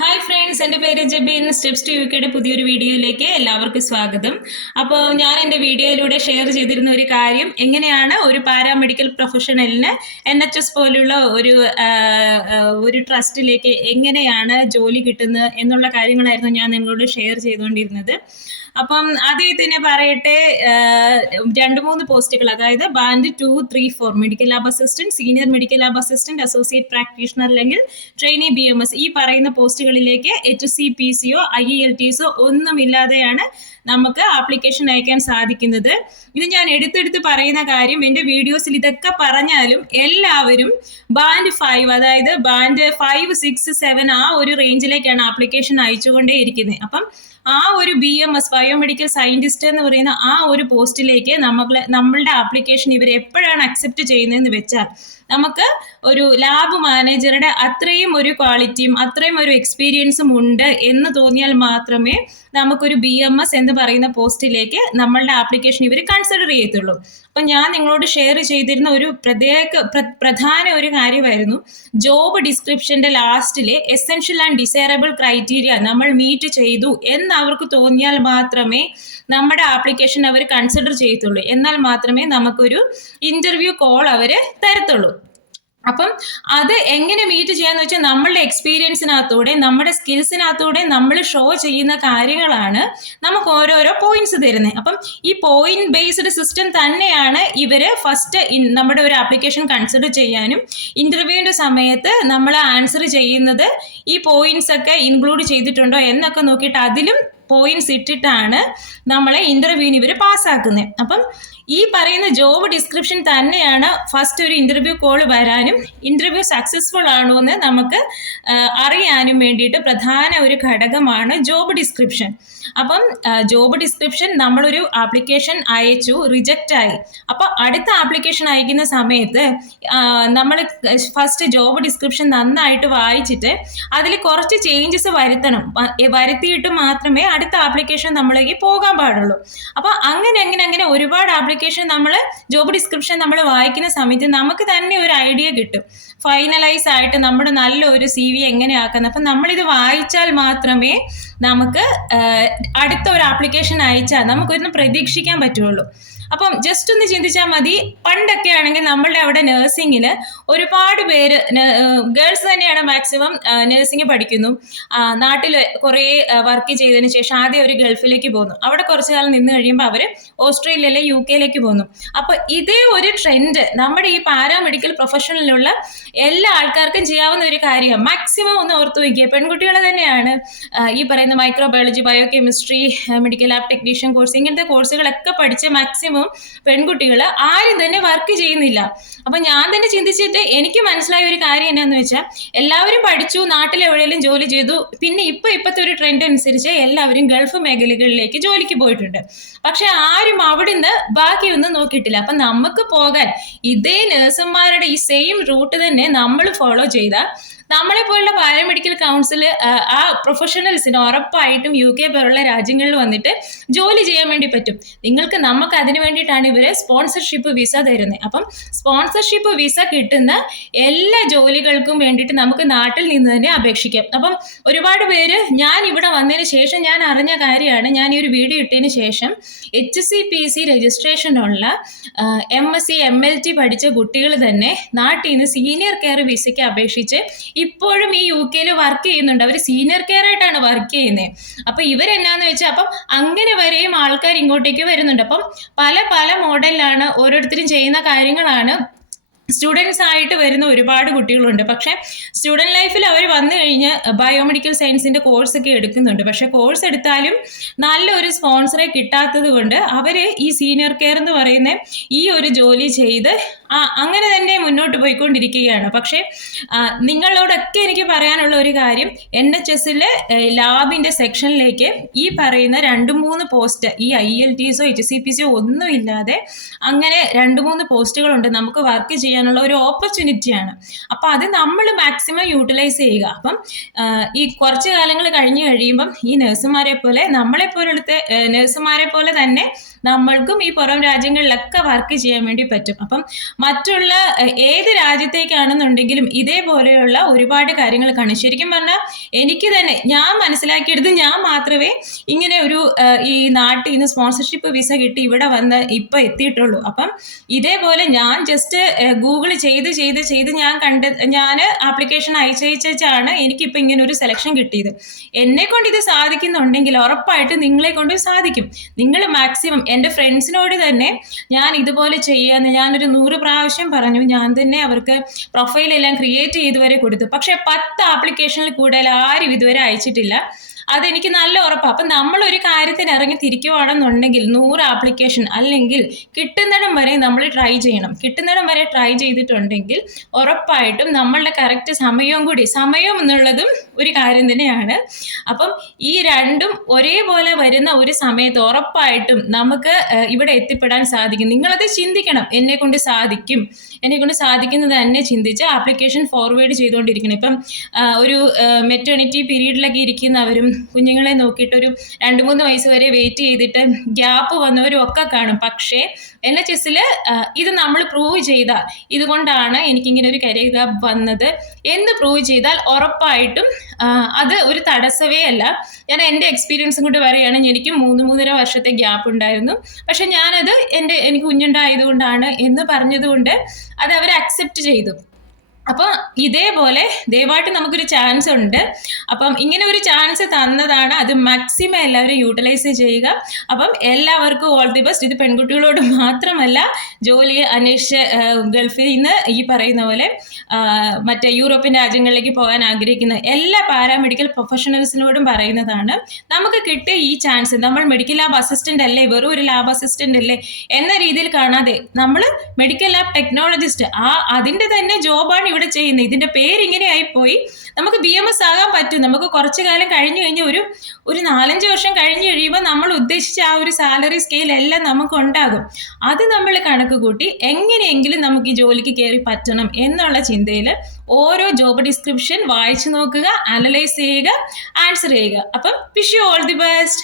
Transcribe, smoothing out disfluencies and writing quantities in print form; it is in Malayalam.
ഹായ് ഫ്രണ്ട്സ്, എൻ്റെ പേര് ജബീൻ. സ്റ്റെപ്സ് ടു യുകെയുടെ പുതിയൊരു വീഡിയോയിലേക്ക് എല്ലാവർക്കും സ്വാഗതം. അപ്പോൾ ഞാൻ എൻ്റെ വീഡിയോയിലൂടെ ഷെയർ ചെയ്തിരുന്ന ഒരു കാര്യം, എങ്ങനെയാണ് ഒരു പാരാമെഡിക്കൽ പ്രൊഫഷണലിന് NHS പോലുള്ള ഒരു ട്രസ്റ്റിലേക്ക് എങ്ങനെയാണ് ജോലി കിട്ടുന്നത് എന്നുള്ള കാര്യങ്ങളായിരുന്നു ഞാൻ നിങ്ങളോട് ഷെയർ ചെയ്തുകൊണ്ടിരുന്നത്. അപ്പം ആദ്യം തന്നെ പറയട്ടെ, 2-3 പോസ്റ്റുകൾ, അതായത് band 2, 3, 4 medical lab assistant, senior medical lab assistant, associate practitioner അല്ലെങ്കിൽ ട്രെയിനി BMS, ഈ പറയുന്ന പോസ്റ്റുകളിലേക്ക് hcpcയോ ielts ഒന്നുമില്ലാതെയാണ് നമുക്ക് ആപ്ലിക്കേഷൻ അയക്കാൻ സാധിക്കുന്നത്. ഇത് ഞാൻ എടുത്തെടുത്ത് പറയുന്ന കാര്യം, എൻ്റെ വീഡിയോസിൽ ഇതൊക്കെ പറഞ്ഞാലും എല്ലാവരും ബാൻഡ് 5, അതായത് ബാൻഡ് 5, 6, 7 ആ ഒരു റേഞ്ചിലേക്കാണ് ആപ്ലിക്കേഷൻ അയച്ചുകൊണ്ടേ ഇരിക്കുന്നത്. അപ്പം ആ ഒരു BMS, ബയോമെഡിക്കൽ സയന്റിസ്റ്റ് എന്ന് പറയുന്ന ആ ഒരു പോസ്റ്റിലേക്ക് നമ്മളുടെ ആപ്ലിക്കേഷൻ ഇവർ എപ്പോഴാണ് അക്സെപ്റ്റ് ചെയ്യുന്നതെന്ന് വെച്ചാൽ, നമുക്ക് ഒരു ലാബ് മാനേജറുടെ അത്രയും ഒരു ക്വാളിറ്റിയും അത്രയും ഒരു എക്സ്പീരിയൻസും ഉണ്ട് എന്ന് തോന്നിയാൽ മാത്രമേ നമുക്കൊരു BMS എന്ന് പറയുന്ന പോസ്റ്റിലേക്ക് നമ്മളുടെ ആപ്ലിക്കേഷൻ ഇവർ കൺസിഡർ ചെയ്യത്തുള്ളൂ. അപ്പം ഞാൻ നിങ്ങളോട് ഷെയർ ചെയ്തിരുന്ന ഒരു പ്രധാന ഒരു കാര്യമായിരുന്നു, ജോബ് ഡിസ്ക്രിപ്ഷന്റെ ലാസ്റ്റിലെ എസെൻഷ്യൽ ആൻഡ് ഡിസൈറബിൾ ക്രൈറ്റീരിയ നമ്മൾ മീറ്റ് ചെയ്തു എന്ന് അവർക്ക് തോന്നിയാൽ മാത്രമേ നമ്മുടെ ആപ്ലിക്കേഷൻ അവർ കൺസിഡർ ചെയ്യത്തുള്ളൂ. എന്നാൽ മാത്രമേ നമുക്കൊരു ഇന്റർവ്യൂ കോൾ അവർ തരത്തുള്ളൂ. അപ്പം അത് എങ്ങനെ മീറ്റ് ചെയ്യാന്ന് വെച്ചാൽ, നമ്മളുടെ എക്സ്പീരിയൻസിനകത്തൂടെ നമ്മുടെ സ്കിൽസിനകത്തൂടെ നമ്മൾ ഷോ ചെയ്യുന്ന കാര്യങ്ങളാണ് നമുക്ക് ഓരോരോ പോയിന്റ്സ് തരുന്നത്. അപ്പം ഈ പോയിന്റ് ബേസ്ഡ് സിസ്റ്റം തന്നെയാണ് ഇവര് ഫസ്റ്റ് നമ്മുടെ ഒരു ആപ്ലിക്കേഷൻ കൺസിഡർ ചെയ്യാനും ഇന്റർവ്യൂവിന്റെ സമയത്ത് നമ്മൾ ആൻസർ ചെയ്യുന്നത് ഈ പോയിന്റ്സ് ഒക്കെ ഇൻക്ലൂഡ് ചെയ്തിട്ടുണ്ടോ എന്നൊക്കെ നോക്കിയിട്ട് അതിലും പോയിന്റ്സ് ഇട്ടിട്ടാണ് നമ്മളെ ഇന്റർവ്യൂവിന് ഇവർ പാസ്സാക്കുന്നത്. അപ്പം ഈ പറയുന്ന ജോബ് ഡിസ്ക്രിപ്ഷൻ തന്നെയാണ് ഫസ്റ്റ് ഒരു ഇന്റർവ്യൂ കോൾ വരാനും ഇന്റർവ്യൂ സക്സസ്ഫുൾ ആണോ എന്ന് നമുക്ക് അറിയാനും വേണ്ടിയിട്ട് പ്രധാന ഒരു ഘടകമാണ് ജോബ് ഡിസ്ക്രിപ്ഷൻ. അപ്പം ജോബ് ഡിസ്ക്രിപ്ഷൻ, നമ്മളൊരു ആപ്ലിക്കേഷൻ അയച്ചു, റിജക്റ്റ് ആയി, അപ്പോൾ അടുത്ത ആപ്ലിക്കേഷൻ അയക്കുന്ന സമയത്ത് നമ്മൾ ഫസ്റ്റ് ജോബ് ഡിസ്ക്രിപ്ഷൻ നന്നായിട്ട് വായിച്ചിട്ട് അതിൽ കുറച്ച് ചേഞ്ചസ് വരുത്തിയിട്ട് മാത്രമേ അടുത്ത ആപ്ലിക്കേഷൻ നമ്മളിലേക്ക് പോകാൻ പാടുള്ളൂ. അപ്പോൾ അങ്ങനെ ഒരുപാട് ആപ്ലിക്കേഷൻ നമ്മൾ ജോബ് ഡിസ്ക്രിപ്ഷൻ നമ്മൾ വായിക്കുന്ന സമയത്ത് നമുക്ക് തന്നെ ഒരു ഐഡിയ കിട്ടും, ഫൈനലൈസ് ആയിട്ട് നമ്മുടെ നല്ലൊരു CV എങ്ങനെയാക്കുന്നത്. അപ്പം നമ്മളിത് വായിച്ചാൽ മാത്രമേ നമുക്ക് അടുത്ത ഒരു ആപ്ലിക്കേഷൻ അയച്ചാൽ നമുക്കൊന്ന് പ്രതീക്ഷിക്കാൻ പറ്റുള്ളൂ. അപ്പം ജസ്റ്റ് ഒന്ന് ചിന്തിച്ചാൽ മതി, പണ്ടൊക്കെ ആണെങ്കിൽ നമ്മളുടെ അവിടെ നഴ്സിങ്ങിന് ഒരുപാട് പേര്, ഗേൾസ് തന്നെയാണ് മാക്സിമം നഴ്സിംഗ് പഠിക്കുന്നു, നാട്ടിൽ കുറേ വർക്ക് ചെയ്തതിന് ശേഷം ആദ്യം അവർ ഗൾഫിലേക്ക് പോകുന്നു, അവിടെ കുറച്ചു കാലം നിന്ന് കഴിയുമ്പോൾ അവർ ഓസ്ട്രേലിയയിലെ UK പോകുന്നു. അപ്പോൾ ഇതേ ഒരു ട്രെൻഡ് നമ്മുടെ ഈ പാരാമെഡിക്കൽ പ്രൊഫഷനിലുള്ള എല്ലാ ആൾക്കാർക്കും ചെയ്യാവുന്ന ഒരു കാര്യമാണ്. മാക്സിമം ഒന്ന് ഓർത്തു വയ്ക്കുക, പെൺകുട്ടികൾ തന്നെയാണ് ഈ പറയുന്ന microbiology, biochemistry, medical lab technician course, ഇങ്ങനത്തെ കോഴ്സുകളൊക്കെ പഠിച്ച് മാക്സിമം പെൺകുട്ടികൾ ആരും തന്നെ വർക്ക് ചെയ്യുന്നില്ല. അപ്പൊ ഞാൻ തന്നെ ചിന്തിച്ചിട്ട് എനിക്ക് മനസ്സിലായ ഒരു കാര്യം എന്നാന്ന് വെച്ചാൽ, എല്ലാവരും പഠിച്ചു, നാട്ടിലെവിടെയെങ്കിലും ജോലി ചെയ്തു, പിന്നെ ഇപ്പോഴത്തെ ഒരു ട്രെൻഡ് അനുസരിച്ച് എല്ലാവരും ഗൾഫ് മേഖലകളിലേക്ക് ജോലിക്ക് പോയിട്ടുണ്ട്. പക്ഷെ ആരും അവിടുന്ന് ബാക്കിയൊന്നും നോക്കിയിട്ടില്ല. അപ്പൊ നമുക്ക് പോകാൻ ഇതേ നഴ്സുമാരുടെ ഈ സെയിം റൂട്ട് തന്നെ നമ്മൾ ഫോളോ ചെയ്താൽ നമ്മളെ പോലുള്ള പാരാമെഡിക്കൽ കൗൺസിൽ ആ പ്രൊഫഷണൽസിന് ഉറപ്പായിട്ടും UK പോലുള്ള രാജ്യങ്ങളിൽ വന്നിട്ട് ജോലി ചെയ്യാൻ വേണ്ടി പറ്റും. നമുക്ക് അതിന് വേണ്ടിയിട്ടാണ് ഇവര് സ്പോൺസർഷിപ്പ് വിസ തരുന്നത്. അപ്പം സ്പോൺസർഷിപ്പ് വിസ കിട്ടുന്ന എല്ലാ ജോലികൾക്കും വേണ്ടിയിട്ട് നമുക്ക് നാട്ടിൽ നിന്ന് തന്നെ അപേക്ഷിക്കാം. അപ്പം ഒരുപാട് പേര്, ഞാൻ ഇവിടെ വന്നതിന് ശേഷം ഞാൻ അറിഞ്ഞ കാര്യമാണ്, ഞാൻ ഈ ഒരു വീഡിയോ ഇട്ടതിന് ശേഷം hcpc രജിസ്ട്രേഷനുള്ള MSc MLT പഠിച്ച കുട്ടികൾ തന്നെ നാട്ടിൽ നിന്ന് സീനിയർ കെയർ വിസയ്ക്ക് അപേക്ഷിച്ച് ഇപ്പോഴും ഈ UK വർക്ക് ചെയ്യുന്നുണ്ട്. അവർ സീനിയർ കെയർ ആയിട്ടാണ് വർക്ക് ചെയ്യുന്നത്. അപ്പൊ ഇവരെന്നാന്ന് വെച്ചാൽ, അപ്പം അങ്ങനെ വരെയും ആൾക്കാർ ഇങ്ങോട്ടേക്ക് വരുന്നുണ്ട്. അപ്പം പല മോഡലിലാണ് ഓരോരുത്തരും ചെയ്യുന്ന കാര്യങ്ങളാണ്. സ്റ്റുഡൻസ് ആയിട്ട് വരുന്ന ഒരുപാട് കുട്ടികളുണ്ട്. പക്ഷെ സ്റ്റുഡൻറ് ലൈഫിൽ അവർ വന്നു കഴിഞ്ഞ് ബയോമെഡിക്കൽ സയൻസിന്റെ കോഴ്സൊക്കെ എടുക്കുന്നുണ്ട്. പക്ഷെ കോഴ്സ് എടുത്താലും നല്ലൊരു സ്പോൺസറെ കിട്ടാത്തത് കൊണ്ട് അവർ ഈ സീനിയർ കെയർ എന്ന് പറയുന്ന ഈ ഒരു ജോലി ചെയ്ത് അങ്ങനെ തന്നെ മുന്നോട്ട് പോയിക്കൊണ്ടിരിക്കുകയാണ്. പക്ഷെ നിങ്ങളോടൊക്കെ എനിക്ക് പറയാനുള്ള ഒരു കാര്യം, NHSലെ ലാബിന്റെ സെക്ഷനിലേക്ക് ഈ പറയുന്ന 2-3 പോസ്റ്റ്, ഈ IELTSോ hcpcയോ ഒന്നും ഇല്ലാതെ അങ്ങനെ 2-3 പോസ്റ്റുകളുണ്ട് നമുക്ക് വർക്ക് ചെയ്യാനുള്ള ഒരു ഓപ്പർച്യൂണിറ്റിയാണ്. അപ്പം അത് നമ്മൾ മാക്സിമം യൂട്ടിലൈസ് ചെയ്യുക. അപ്പം ഈ കുറച്ച് കാലങ്ങൾ കഴിഞ്ഞ് കഴിയുമ്പം ഈ നഴ്സുമാരെ പോലെ, നമ്മളെപ്പോലത്തെ നഴ്സുമാരെ പോലെ തന്നെ നമ്മൾക്കും ഈ പുറം രാജ്യങ്ങളിലൊക്കെ വർക്ക് ചെയ്യാൻ വേണ്ടി പറ്റും. അപ്പം മറ്റുള്ള ഏത് രാജ്യത്തേക്കാണെന്നുണ്ടെങ്കിലും ഇതേപോലെയുള്ള ഒരുപാട് കാര്യങ്ങൾ കാണും. ശരിക്കും പറഞ്ഞാൽ എനിക്ക് തന്നെ ഞാൻ മനസ്സിലാക്കിയെടുത്ത് ഞാൻ മാത്രമേ ഇങ്ങനെ ഒരു ഈ നാട്ടിൽ നിന്ന് സ്പോൺസർഷിപ്പ് വിസ കിട്ടി ഇവിടെ വന്ന് ഇപ്പൊ എത്തിയിട്ടുള്ളൂ. അപ്പം ഇതേപോലെ ഞാൻ ജസ്റ്റ് ഗൂഗിൾ ചെയ്ത് ഞാൻ ആപ്ലിക്കേഷൻ അയച്ചാണ് എനിക്കിപ്പോൾ ഇങ്ങനെ ഒരു സെലക്ഷൻ കിട്ടിയത്. എന്നെ കൊണ്ട് ഇത് സാധിക്കുന്നുണ്ടെങ്കിൽ ഉറപ്പായിട്ടും നിങ്ങളെ കൊണ്ട് സാധിക്കും. നിങ്ങൾ മാക്സിമം എൻ്റെ ഫ്രണ്ട്സിനോട് തന്നെ ഞാൻ ഇതുപോലെ ചെയ്യാന്ന് ഞാനൊരു 100 പ്രാവശ്യം പറഞ്ഞു. ഞാൻ തന്നെ അവർക്ക് പ്രൊഫൈലെല്ലാം ക്രിയേറ്റ് ചെയ്ത് വരെ കൊടുത്തു. പക്ഷെ 10 ആപ്ലിക്കേഷനിൽ കൂടുതൽ ആരും ഇതുവരെ അയച്ചിട്ടില്ല. അതെനിക്ക് നല്ല ഉറപ്പാണ്. അപ്പം നമ്മളൊരു കാര്യത്തിന് ഇറങ്ങി തിരിക്കുവാണെന്നുണ്ടെങ്കിൽ 100 ആപ്ലിക്കേഷൻ അല്ലെങ്കിൽ കിട്ടുന്നിടം വരെ നമ്മൾ ട്രൈ ചെയ്യണം. കിട്ടുന്നിടം വരെ ട്രൈ ചെയ്തിട്ടുണ്ടെങ്കിൽ ഉറപ്പായിട്ടും നമ്മളുടെ കറക്റ്റ് സമയം എന്നുള്ളതും ഒരു കാര്യം തന്നെയാണ്. അപ്പം ഈ രണ്ടും ഒരേപോലെ വരുന്ന ഒരു സമയത്ത് ഉറപ്പായിട്ടും നമുക്ക് ഇവിടെ എത്തിപ്പെടാൻ സാധിക്കും. നിങ്ങളത് ചിന്തിക്കണം, എന്നെ കൊണ്ട് സാധിക്കുന്നത് തന്നെ ചിന്തിച്ച് ആപ്ലിക്കേഷൻ ഫോർവേഡ് ചെയ്തുകൊണ്ടിരിക്കണം. ഇപ്പം ഒരു മെറ്റേണിറ്റി പീരീഡിലൊക്കെ ഇരിക്കുന്നവരും കുഞ്ഞുങ്ങളെ നോക്കിയിട്ട് ഒരു 2-3 വയസ്സ് വരെ വെയിറ്റ് ചെയ്തിട്ട് ഗ്യാപ്പ് വന്നവരും ഒക്കെ കാണും. പക്ഷേ NHS-ൽ ഇത് നമ്മൾ പ്രൂവ് ചെയ്താൽ, ഇതുകൊണ്ടാണ് എനിക്കിങ്ങനെ ഒരു കരിയർ ഗ്യാപ്പ് വന്നത് എന്ന് പ്രൂവ് ചെയ്താൽ ഉറപ്പായിട്ടും അത് ഒരു തടസ്സമേ അല്ല. ഞാൻ എൻ്റെ എക്സ്പീരിയൻസും കൊണ്ട് പറയുകയാണെങ്കിൽ എനിക്ക് 3-3.5 വർഷത്തെ ഗ്യാപ്പ് ഉണ്ടായിരുന്നു. പക്ഷെ ഞാനത് എനിക്ക് കുഞ്ഞുണ്ടായതുകൊണ്ടാണ് എന്ന് പറഞ്ഞതുകൊണ്ട് അത് അവർ അക്സെപ്റ്റ് ചെയ്തു. അപ്പം ഇതേപോലെ ദയവായിട്ട് നമുക്കൊരു ചാൻസ് ഉണ്ട്. അപ്പം ഇങ്ങനെ ഒരു ചാൻസ് തന്നതാണ്, അത് മാക്സിമം എല്ലാവരും യൂട്ടിലൈസ് ചെയ്യുക. അപ്പം എല്ലാവർക്കും ഓൾ ദി ബെസ്റ്റ്. ഇത് പെൺകുട്ടികളോട് മാത്രമല്ല, ജോലി അന്വേഷിച്ച് ഗൾഫിൽ നിന്ന് ഈ പറയുന്ന പോലെ മറ്റേ യൂറോപ്യൻ രാജ്യങ്ങളിലേക്ക് പോകാൻ ആഗ്രഹിക്കുന്ന എല്ലാ പാരാമെഡിക്കൽ പ്രൊഫഷണൽസിനോടും പറയുന്നതാണ്. നമുക്ക് കിട്ടിയ ഈ ചാൻസ് നമ്മൾ മെഡിക്കൽ ലാബ് അസിസ്റ്റന്റ് അല്ലേ, വെറും ഒരു ലാബ് അസിസ്റ്റന്റ് അല്ലേ എന്ന രീതിയിൽ കാണാതെ നമ്മൾ മെഡിക്കൽ ലാബ് ടെക്നോളജിസ്റ്റ് അതിൻ്റെ തന്നെ ജോബാണ് ഇവിടെ ചെയ്യുന്നത്. ഇതിന്റെ പേര് ഇങ്ങനെ ആയിപ്പോയി. നമുക്ക് BMS ആകാൻ പറ്റും. നമുക്ക് കുറച്ചു കാലം കഴിഞ്ഞു കഴിഞ്ഞാൽ ഒരു 4-5 വർഷം കഴിഞ്ഞ് കഴിയുമ്പോൾ നമ്മൾ ഉദ്ദേശിച്ച ആ ഒരു സാലറി സ്കെയിൽ എല്ലാം നമുക്ക് ഉണ്ടാകും. അത് നമ്മൾ കണക്ക് കൂട്ടി എങ്ങനെയെങ്കിലും നമുക്ക് ഈ ജോലിക്ക് കയറി പറ്റണം എന്നുള്ള ചിന്തയിൽ ഓരോ ജോബ് ഡിസ്ക്രിപ്ഷൻ വായിച്ചു നോക്കുക, അനലൈസ് ചെയ്യുക, ആൻസർ ചെയ്യുക. അപ്പം wish you all the best.